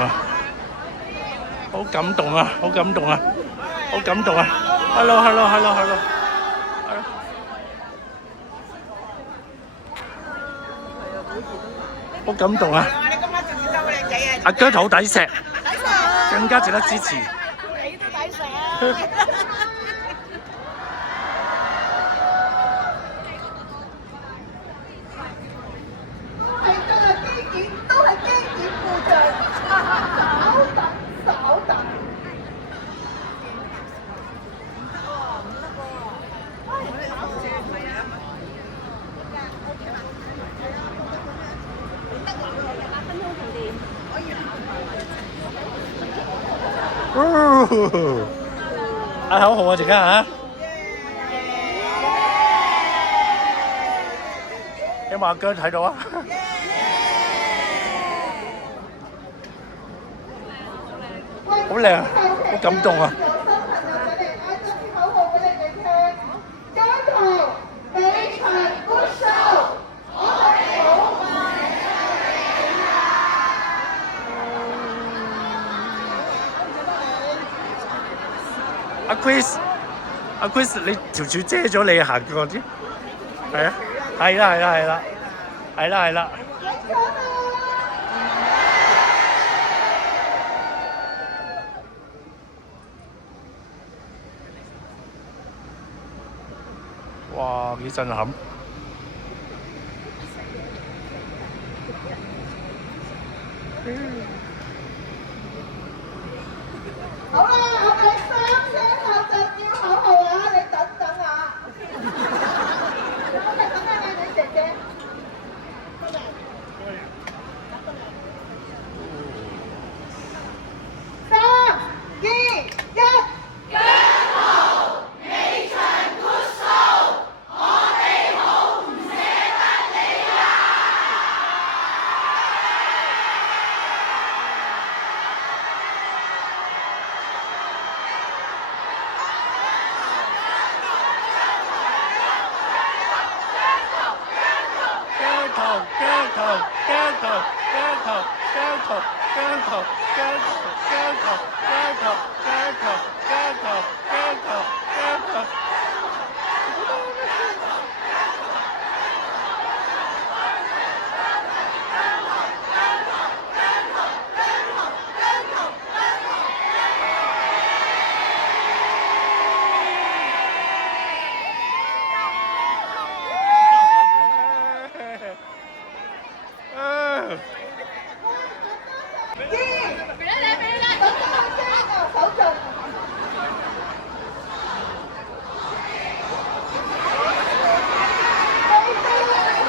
啊！好感動啊！好感動啊！好感動啊！Hello hello hello hello。好感動啊！阿姜好抵錫，更加值得支持。你都抵錫啊！都係機件故障，稍等。嗌口號啊！陣間嚇，有冇阿姜睇到啊？好靚，好感動啊！阿 Chris， 你條柱遮咗你行過啲？係啊，係啦。哇！幾震撼！好啦，我哋3聲後就叫口號啊！你等等啊！我哋等下你姐姐。3、2、1。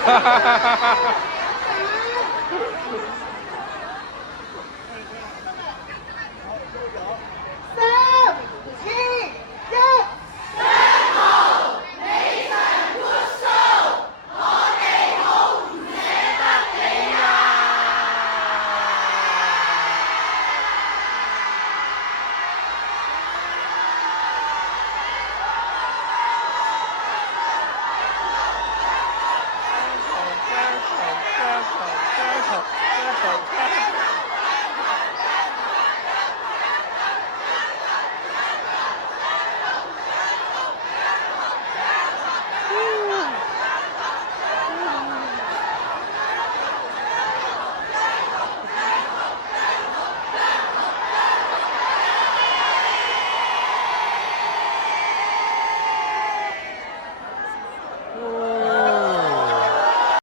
哈哈哈哈哈！